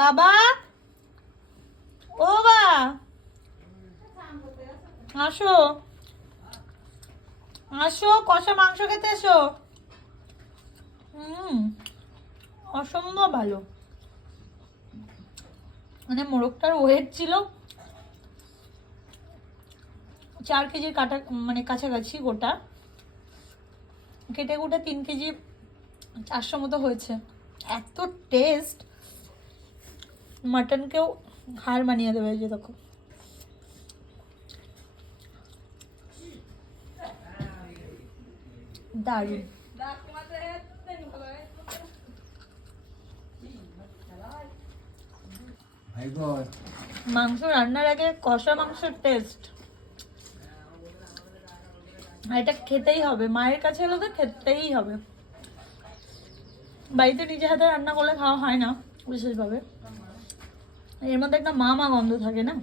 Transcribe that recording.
বাবা, ও বা, আসো আসো, কষা মাংস খেতে এসো। অসম্ভব ভালো। মানে মোরগটার ওয়েট ছিল 4 কেজির কাটা, মানে কাছাকাছি গোটা। কেটে কুটে 3 কেজি 400 মতো হয়েছে। এত টেস্ট, মাটনকেও হার মানিয়ে দেবে। যে দেখো, দারুণ। মাংস রান্নার আগে কষা মাংসের টেস্ট, এটা খেতেই হবে। মায়ের কাছে এলে তো খেতেই হবে। বাড়িতে নিজে হাতে রান্না করলে খাওয়া হয় না বিশেষভাবে। এর মধ্যে একটা মা গন্ধ থাকে না।